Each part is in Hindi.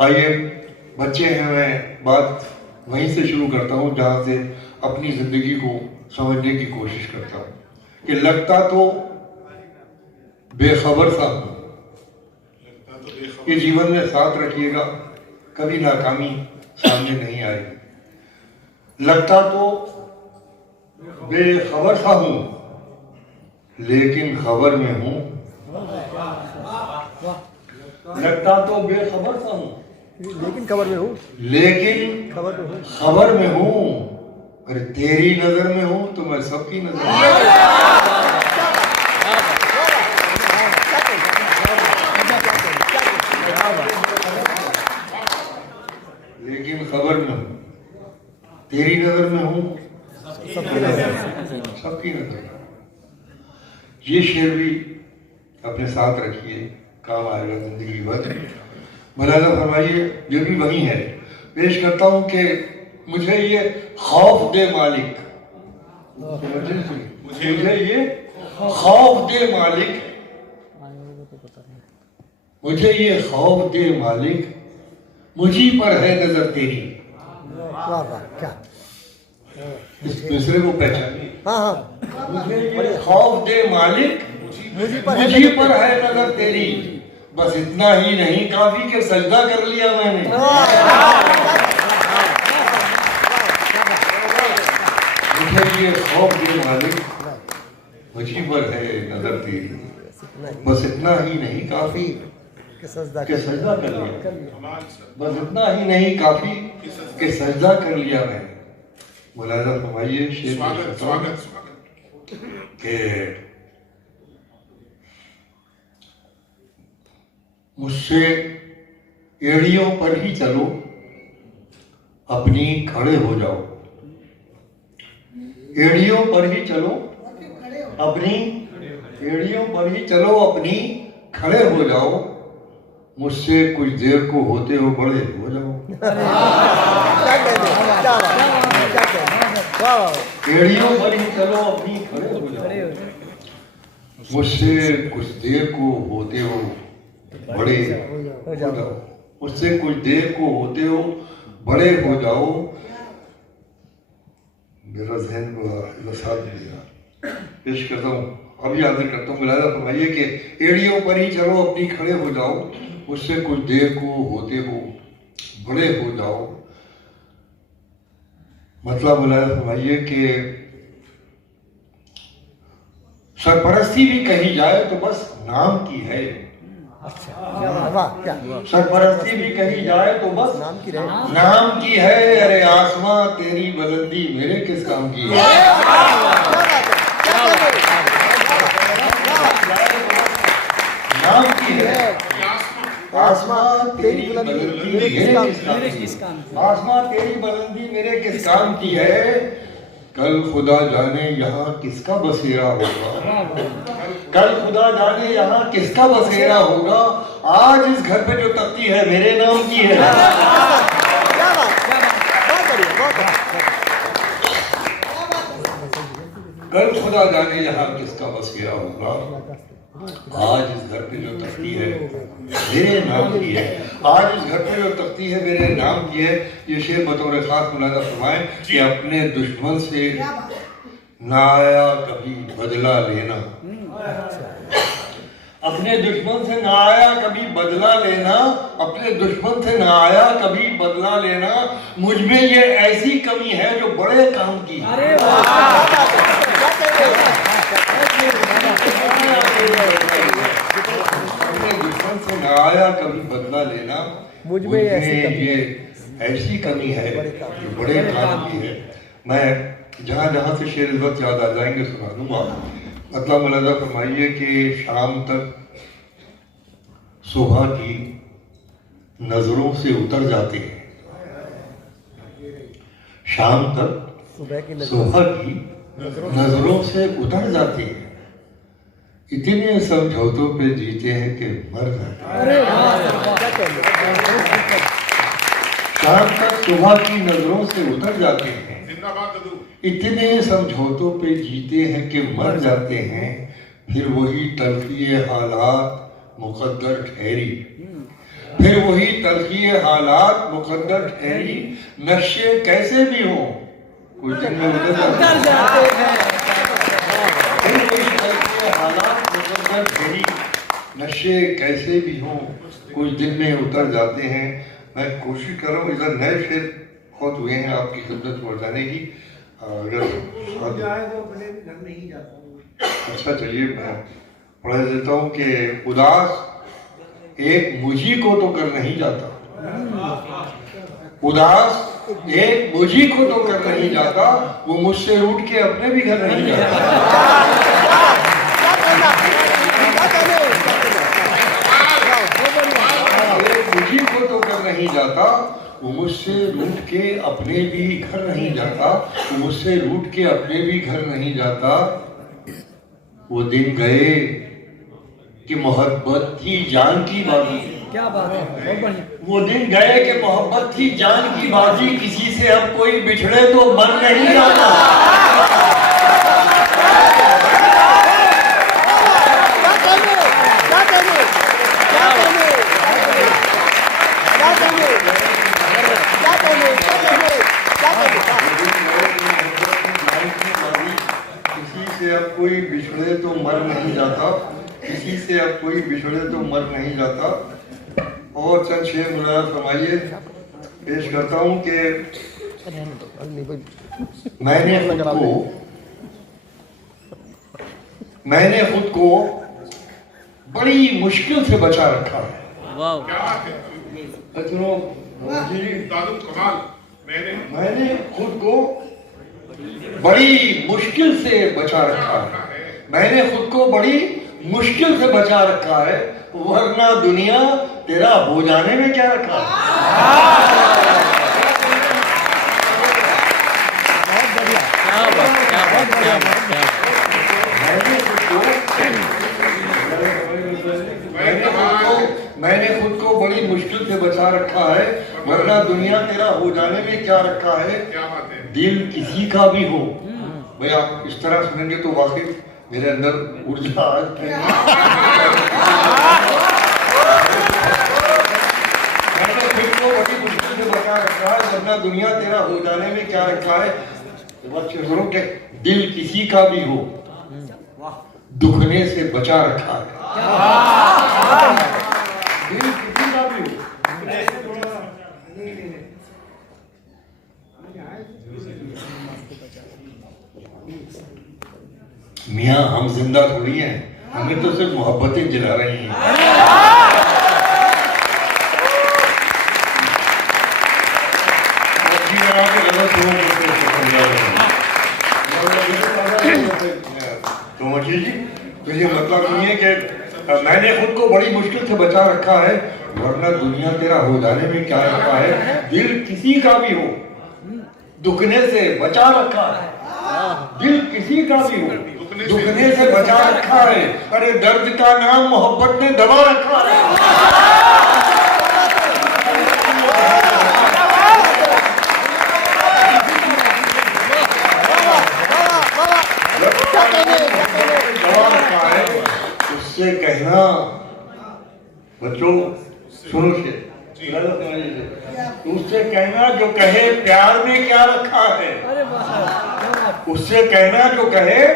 आइए, बच्चे हैं, मैं बात वहीं से शुरू करता हूँ जहाँ से अपनी ज़िंदगी को समझने की कोशिश करता हूँ कि लगता तो बेखबर सा हूँ। ये जीवन में साथ रखिएगा, कभी नाकामी सामने नहीं आएगी। लगता तो बेखबर सा हूँ लेकिन खबर में हूँ। लगता तो बेखबर सा हूँ लेकिन खबर में हूँ, लेकिन खबर में हूँ। अरे तेरी नजर में हूँ तो मैं सबकी नजर में लेकिन खबर में हूँ। तेरी नजर में हूँ, सबकी नजर में। ये शेर भी अपने साथ रखिए, काम आएगा जिंदगी भर। मौलाना फरमाइए, ये भी वही है। पेश करता हूँ कि मुझे ये खौफ दे मालिक, मुझे ये खौफ दे मालिक, मुझे ये खौफ दे मालिक, मुझी पर है नजर तेरी। क्या इस दूसरे को पहचानिए। हाँ हाँ, मुझे ये खौफ दे मालिक, मुझी पर है नजर तेरी। बस इतना ही नहीं काफी के सजदा कर लिया मैंने। मुझे ये खौफ दे मालिक, मुझी पर है नजर तेरी। बस इतना ही नहीं काफी के सजदा कर लिया। बस इतना ही नहीं काफी के सजदा कर लिया मैंने। मुलाजा फरमाइए शेर के मुझसे एड़ियों पर ही चलो, अपनी खड़े हो जाओ। एड़ियों पर ही चलो, अपनी एड़ियों पर ही चलो, अपनी खड़े हो जाओ। मुझसे कुछ देर को होते हो बड़े हो जाओ। एड़ियों पर ही चलो, अपनी खड़े हो जाओ। मुझसे कुछ देर को होते हो बड़े हो जाओ। मुझसे कुछ देर को होते हो बड़े हो जाओ। मेरा जहन को साथ दिया, पेश करता हूँ, अभी हाजिर करता हूँ। मुलाजा फरमाइए कि एड़ियों पर ही चलो, अपनी खड़े हो जाओ। मुझसे कुछ देर को होते हो बड़े हो जाओ। मतलब मुलाजा फरमाइए कि सरपरस्ती भी कही जाए तो बस नाम की है। सरपरस्ती भी कही जाए तो बस नाम की है। अरे आसमां तेरी बुलंदी मेरे किस काम की है। नाम की है। आसमां तेरी बुलंदी मेरे किस काम की। आसमां तेरी बुलंदी मेरे किस काम की है। कल खुदा जाने यहाँ किसका बसेरा होगा। कल खुदा जाने यहाँ किसका बसेरा होगा। आज इस घर पे जो तख्ती है मेरे नाम की है। कल खुदा जाने यहाँ किसका बसेरा होगा। आज इस घर पे जो तख्ती है मेरे नाम की है। आज इस घर पे जो तख्ती है मेरे नाम की है। ये शेर बतौर खास मुलाजा फरमाए कि अपने दुश्मन से ना आया कभी बदला लेना। अपने दुश्मन से ना आया कभी बदला लेना। अपने दुश्मन से ना आया कभी बदला लेना। मुझ में ये ऐसी कमी है जो बड़े काम की है। अपने दुश्मन से ना आया कभी बदला लेना। मुझ में ये ऐसी कमी है जो बड़े काम की है। मैं जहाँ जहाँ से शेर इस वक्त याद आ जाएंगे सुना दूंगा। मतलब मुलाजा फरमाइए कि शाम तक सुबह की नजरों से उतर जाते हैं। शाम तक सुबह की नजरों से उतर जाते हैं। इतने समझौतों पे जीते हैं कि मर जाते हैं। शाम तक सुबह की नजरों से उतर जाते हैं। इतने समझौतों पे जीते हैं कि मर जाते हैं। फिर वही तलखी हालात मुकद्दर ठहरी। फिर वही तलखी हालात मुकद्दर ठहरी, नक्शे कैसे भी हो कुछ दिन में उतर जाते हैं। फिर वही तलखी हालात मुकद्दर ठहरी, नक्शे कैसे भी हो कुछ दिन में उतर जाते हैं। मैं कोशिश कर रहा हूँ, इधर नए शेर बहुत हुए हैं आपकी खिदमत में बताने की। अगर अच्छा चलिए मैं पढ़ देता हूँ कि उदास एक मुझी को तो कर नहीं जाता, उदास एक मुझी को तो कर नहीं जाता, वो मुझसे उठ के अपने भी घर नहीं जाता। एक मुझी को तो कर नहीं जाता, वो मुझसे रूठ के अपने भी घर नहीं जाता, वो मुझसे रूठ के अपने भी घर नहीं जाता। वो दिन गए कि मोहब्बत थी जान की बाजी। क्या बात है, बहुत बढ़िया। वो दिन गए कि मोहब्बत थी जान की बाजी, किसी से अब कोई बिछड़े तो मन नहीं जाता। किसी से अब कोई बिछड़े तो मर नहीं जाता, किसी से अब कोई बिछड़े तो मर नहीं जाता। और चंद शेर मुलायम फरमाइए। पेश करता हूँ कि मैंने खुद को बड़ी मुश्किल से बचा रखा है। मैंने खुद को बड़ी मुश्किल से बचा रखा है, मैंने खुद को बड़ी मुश्किल से बचा रखा है, वरना दुनिया तेरा हो जाने में क्या रखा है। मैंने खुद को बड़ी मुश्किल से बचा रखा है, वरना दुनिया तेरा हो जाने में क्या रखा है। दिल किसी का भी हो, भाई आप इस तरह सुनेंगे तो वाकई मेरे अंदर ऊर्जा मैंने खुद को बड़ी मुश्किल से बचा रखा है, वरना दुनिया तेरा हो जाने में क्या रखा है। तो के दिल किसी का भी हो, दुखने से बचा रखा है। दिल किसी का भी हो, मियाँ हम जिंदा थोड़ी हैं, हमें तो सिर्फ मोहब्बतें जला रही हैं। तो मजीद जी, तो ये मतलब नहीं है कि मैंने खुद को बड़ी मुश्किल से बचा रखा है, वरना दुनिया तेरा हो जाने में क्या रखा है। दिल किसी का भी हो, दुखने से बचा रखा है। दिल किसी का भी हो, दुखने से बचा रखा है। अरे दर्द का नाम मोहब्बत ने दबा रखा है। दबा रखा है। उससे कहना, बच्चों सुनो से, उससे कहना जो कहे प्यार में क्या रखा है। उससे कहना जो कहे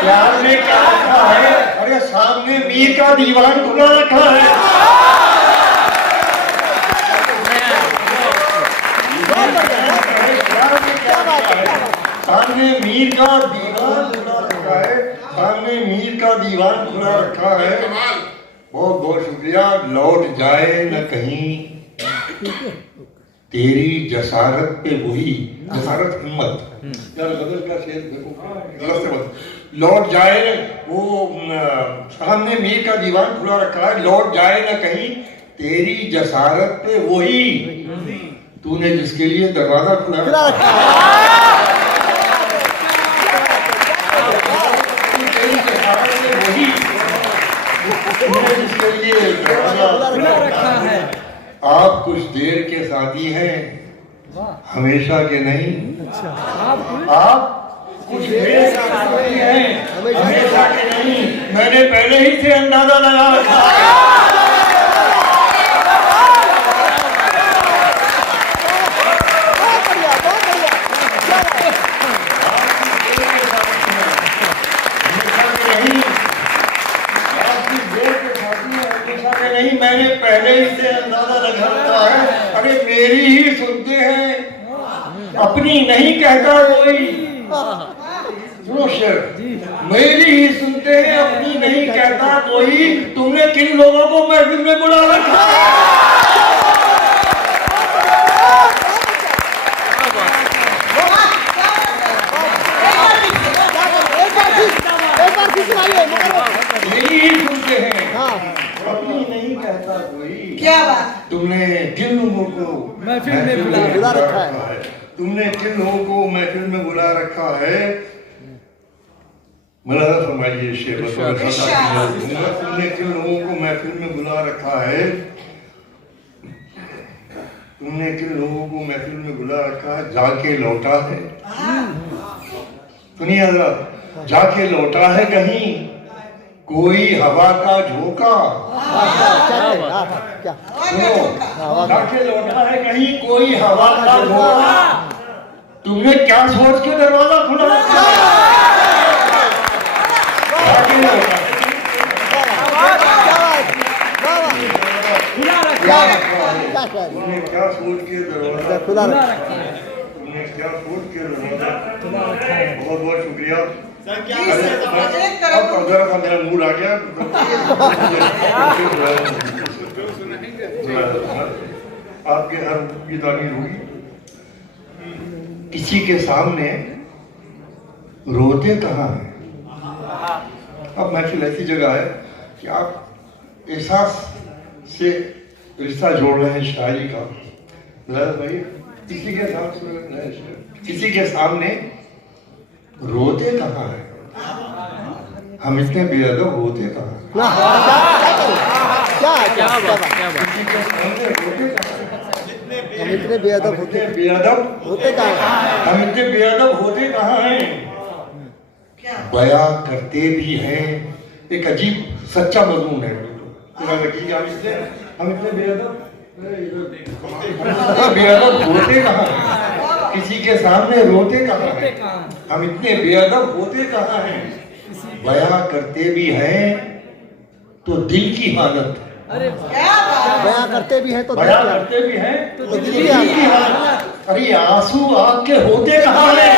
प्यार में क्या रखा है। अरे सामने मीर का दीवान खुला रखा है। सामने मीर का दीवान खुला रखा है, सामने मीर का दीवान खुला रखा है। बहुत बहुत शुक्रिया। लौट जाए न कहीं तेरी जसारत पे वही, जसारत हिम्मत, गदर का शेर देखो, लौट जाए वो सामने मीर का दीवान खुला रखा है। लौट जाए न कहीं तेरी जसारत पे वही, तूने जिसके लिए दरवाजा खुला रखा है। तेरी जसारत पे वही, तूने जिसके लिए दरवाजा खुला रखा है। आप कुछ देर के साथी हैं, हमेशा के नहीं। आप कुछ देर के साथी हैं, हमेशा के नहीं। मैंने पहले ही से अंदाजा लगा रखा है। ज्यादा लगता है। अरे मेरी ही सुनते हैं, अपनी नहीं कहता कोई। सुनो शेर, मेरी ही सुनते हैं, अपनी नहीं कहता कोई। तुमने किन लोगों को महफिल में बुला रखा है? मेरी ही सुनते हैं, अपनी नहीं कहता कोई। क्या बात? तुमने किन लोगों को महफिल में बुला रखा है? तुमने किन लोगों को महफिल में बुला रखा है? मलाला फरमाइए शेर, तुमने किन लोगों को महफिल में बुला रखा है? तुमने किन लोगों को महफिल में बुला रखा है? जाके लौटा है, सुनिए जरा, जाके लौटा है कहीं कोई हवा का झोंका? सुनो, जाके लौटा है कहीं कोई हवा का झोंका? तुमने क्या सोच के दरवाजा खुला रखा है? जाके लौटा है। तुमने क्या सोच के दरवाजा खुला रखा है? तुमने क्या सोच के दरवाजा? बहुत बहुत शुक्रिया। अब जरा सा मेरा मूड आ गया। आपके हर की तारीफ होगी। किसी के सामने रोते कहाँ है? अब महफिल ऐसी जगह है कि आप एहसास से रिश्ता जोड़ रहे हैं शायरी का। भाई किसी के सामने रोते कहाँ है? हम इतने बेअदब होते कहाँ हैं? हम इतने बेअदब होते कहाँ हैं? हम इतने बेअदब होते कहाँ हैं? बयां करते भी हैं, एक अजीब सच्चा मजमून है। हम इतने बेअदब होते कहाँ हैं? किसी के सामने रोते कहाँ हैं? हम इतने बेअदब होते कहाँ हैं? बयां करते भी हैं तो दिल की हालत, बयां करते भी हैं तो बयां करते भी हैं तो दिल की हालत। अरे आंसू आग के होते कहाँ हैं?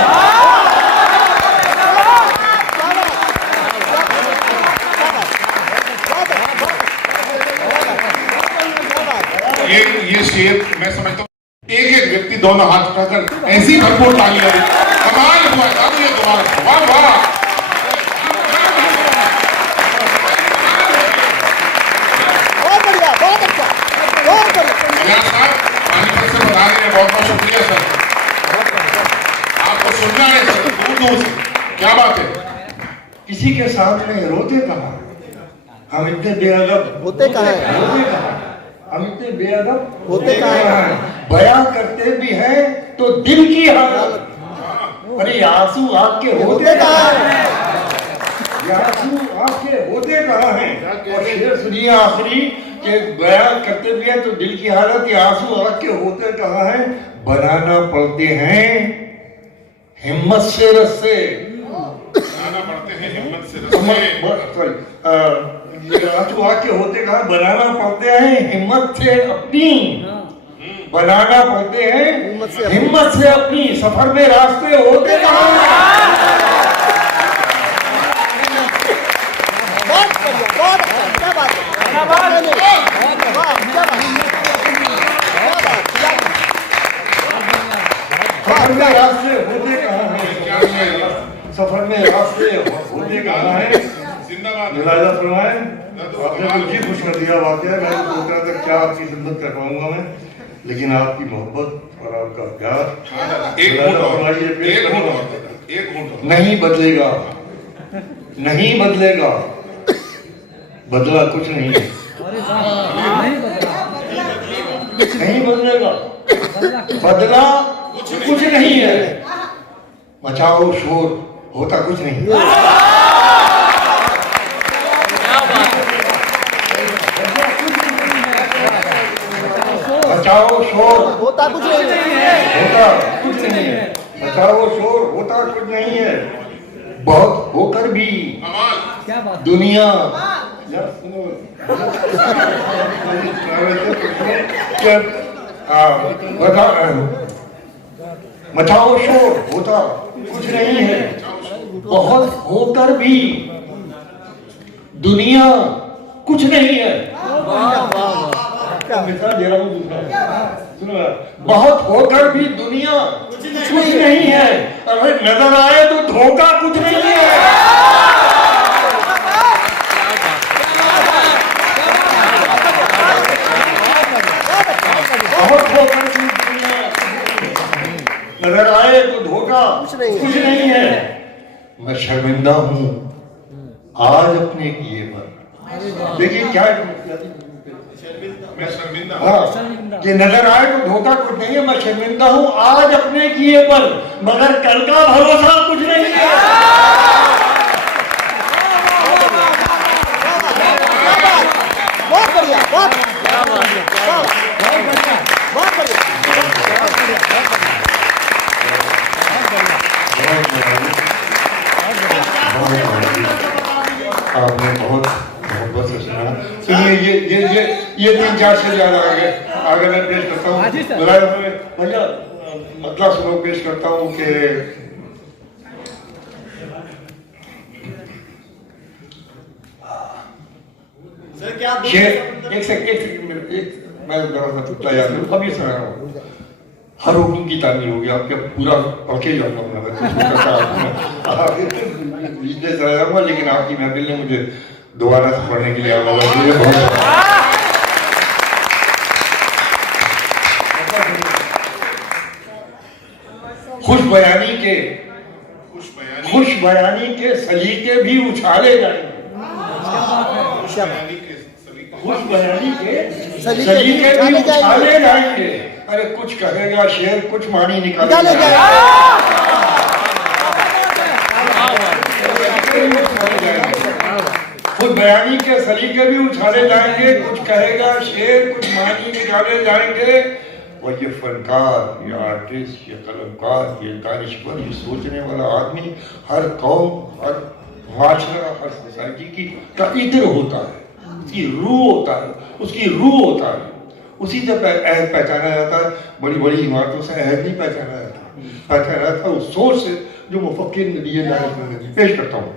ये शेर मैं समझता हूँ, एक एक व्यक्ति दोनों हाथ उठाकर ऐसी भरपूर ताली लगी, कमाल हुआ था ये दोबारा। वाह वाह, बहुत बढ़िया, बहुत अच्छा, बहुत बढ़िया। अलियास साहब पानीपत से बता रहे हैं, बहुत बहुत शुक्रिया सर। आपको सुनना है सर, दूर दूर से, क्या बात है। किसी के सामने रोते कहाँ? हम इतने बेअदब होते कहाँ हैं? होते कहाँ? हम इतने बेअदब होते कहाँ हैं? बयां करते भी हैं तो दिल की हालत। अरे आंसू आपके होते कहाँ हैं? आंसू आपके होते कहाँ हैं? और शेर सुनिए आखिरी कि बयां करते भी हैं तो दिल की हालत, ये आंसू आपके होते कहाँ हैं? बनाना पड़ते हैं हिम्मत से रस्से, बनाना पड़ते हैं हिम्मत से रस्से। आंसू आके होते कहाँ? बनाना पड़ते हैं हिम्मत से अपनी, बनाना पड़ते हैं हिम्मत से अपनी। सफर में रास्ते होते कहाँ? बहुत बढ़िया, बहुत अच्छा, क्या बात है, क्या बात है, वाह, क्या बात है, क्या बात, क्या सफर में रास्ते होते कहाँ हैं? सफर में रास्ते होते कहाँ हैं? जिंदाबाद। निराला फरमाए, आपने तो जी खुश कर दिया। वाकई मैं तो सोच रहा था क्या आपकी खिदमत कर पाऊंगा मैं, लेकिन आपकी मोहब्बत और आपका प्यार एक घूंट और, एक घूंट और, एक घूंट और। नहीं बदलेगा, नहीं बदलेगा, बदला कुछ नहीं है, नहीं बदलेगा, बदला कुछ नहीं है। मचाओ शोर, होता कुछ नहीं। मचाओ शोर, होता कुछ नहीं है, होता कुछ नहीं है। मचाओ शोर, होता कुछ नहीं है। बहुत होकर भी कमाल। दुनिया यार सुनो बता मचाओ शोर होता कुछ नहीं है, बहुत होकर भी दुनिया कुछ नहीं है। मिसाल दे रहा हूँ दूसरा, सुनो, बहुत होकर भी दुनिया कुछ नहीं है, अगर नजर आए तो धोखा कुछ नहीं है। बहुत होकर भी दुनिया नजर आए तो धोखा कुछ नहीं है। मैं शर्मिंदा हूँ आज अपने किए पर। देखिए क्या मैं शर्मिंदा हाँ, कि नजर आए तो धोखा कुछ नहीं है। मैं शर्मिंदा हूँ आज अपने किए पर, मगर कल का भरोसा कुछ नहीं है। बहुत बढ़िया, बहुत आपने बहुत मोहब्बत से सुना। सुनिए ये 3-4 से ज्यादा आगे मैं पेश करता हूँ। भैया मतलब सुनो, पेश करता हूँ कि मैं तैयार हूँ, अभी सुना रहा हूँ। हर हुक्म की तामीर होगी, आपके पूरा पढ़के जाऊंगा मैं, लेकिन आपकी महफिल ने मुझे दोबारा से पढ़ने के लिए खुश बयानी के सलीके भी उछाले जाएंगे। खुश बयानी के सलीके भी उछाले जाएंगे। अरे कुछ कहेगा शेर, कुछ मानी निकाले खुद बयानी के सलीके भी उछाले जाएंगे। कुछ कहेगा शेर, कुछ मानी निकाले जाएंगे। और ये फनकार, ये आर्टिस्ट, ये कलमकार, ये दानिशवर, ये सोचने वाला आदमी हर कौम, हर माशरा, हर सोसाइटी की का इत्र होता है, उसकी रूह होता है, उसकी रूह होता है। उसी से पहचाना जाता है। बड़ी बड़ी इमारतों से अहद नहीं पहचाना जाता, पहचाना जाता है उस सोच से जो मुफक्किर ने दिए जाए। पेश करता हूँ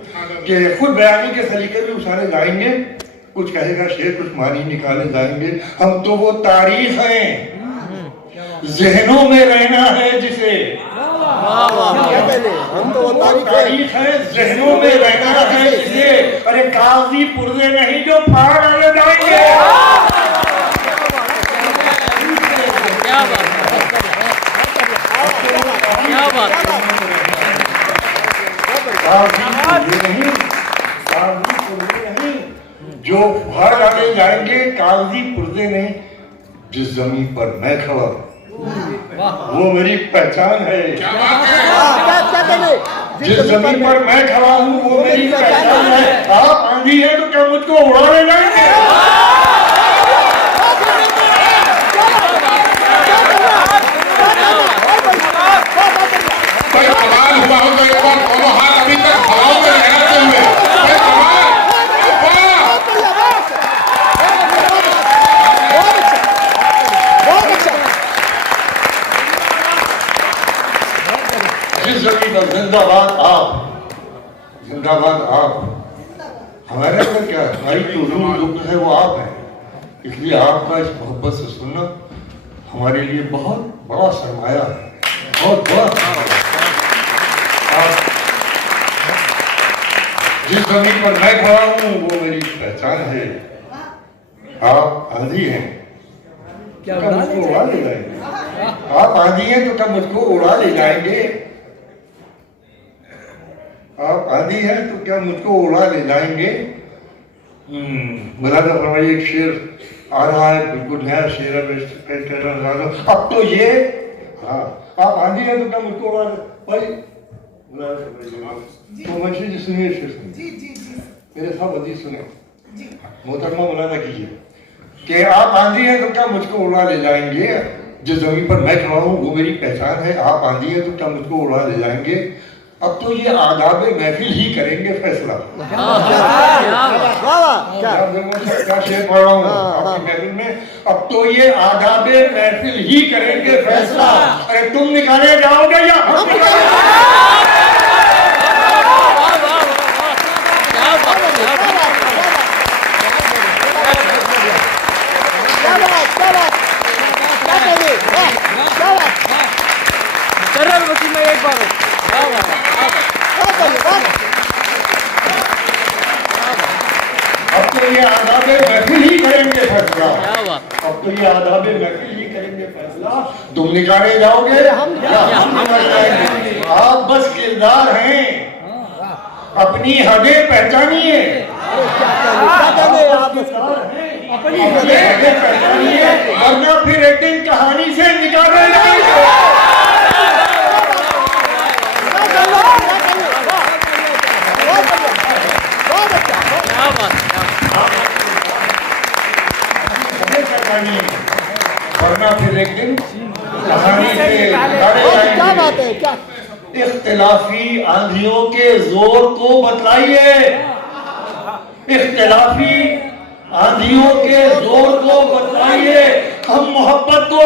कि खुद बयानी के सलीके भी उछाले जाएंगे। कुछ कहेगा शेर, कुछ मानी निकाले जाएंगे। हम तो वो तारीफ हैं, जहनों में रहना है जिसे, हम तो वो तारीफ है, जहनों में रहना है जिसे। अरे कागजी पुर्जे नहीं जो फाड़ डाले जाएंगे। जो फाड़ डाले जाएंगे, कागजी पुर्जे नहीं। जिस जमीन पर मैं खड़ा वो मेरी पहचान है। जिस जमीन पर मैं खड़ा हूँ वो मेरी पहचान है। आप आंधी है तो क्या मुझको उड़ा ले जाएंगे? कमाल हुआ होगा एक बार दोनों हाथ अभी तक हवाओं में लहराते हुए। जिस जमीन पर जिंदाबाद आप, जिंदाबाद आप। हमारे अंदर क्या है, हमारी जो रूह दुख है वो आप है। इसलिए आपका इस मोहब्बत से सुनना हमारे लिए बहुत बड़ा सरमाया है, बहुत बड़ा। जिस जमीन पर मैं खड़ा हूँ वो मेरी पहचान है। आप आंधी हैं, क्या मुझको उड़ा ले जाएंगे? आप आंधी हैं तो क्या मुझको उड़ा ले जाएंगे? आप आंधी हैं तो क्या मुझको उड़ा ले जाएंगे? मौलाना फरमाइए, एक शेर आ रहा है, बिल्कुल नया शेर है। अब तो ये, हाँ, आप आंधी हैं तो क्या मुझको उड़ा ले भाई। तो मंशी जी सुनिए, शेर सुनिए, मेरे साथ अजीज सुने, मोहतरमा मौलाना कीजिए कि आप आंधी हैं तो क्या मुझको उड़ा ले जाएंगे? जिस जमीन पर मैं खड़ा हूँ वो मेरी पहचान है। आप आंधी हैं तो क्या मुझको उड़ा ले जाएंगे? अब तो ये आदाब महफिल ही करेंगे फैसला। क्या शेर पढ़ रहा हूँ आपकी महफिल में? अब तो ये आदाब महफिल ही करेंगे फैसला। अरे तुम निकाले जाओगे या हम एक बार अब तो ये आदाब महफिल ही करेंगे फैसला। अब तो ये आदाब महफिल ही करेंगे फैसला। तुम निकाले जाओगे या हम निकाले जाएंगे? आप बस किरदार हैं, अपनी हदें पहचानिए। अपनी हदें पहचानिए, वरना फिर एक दिन कहानी से निकाले जाएंगे। वरना फिर एक दिन कहानी से क्या बात है? क्या इख्तिलाफी आंधियों के जोर को बतलाइए। इख्तिलाफी आंधियों के जोर को बतलाइए। हम मोहब्बत को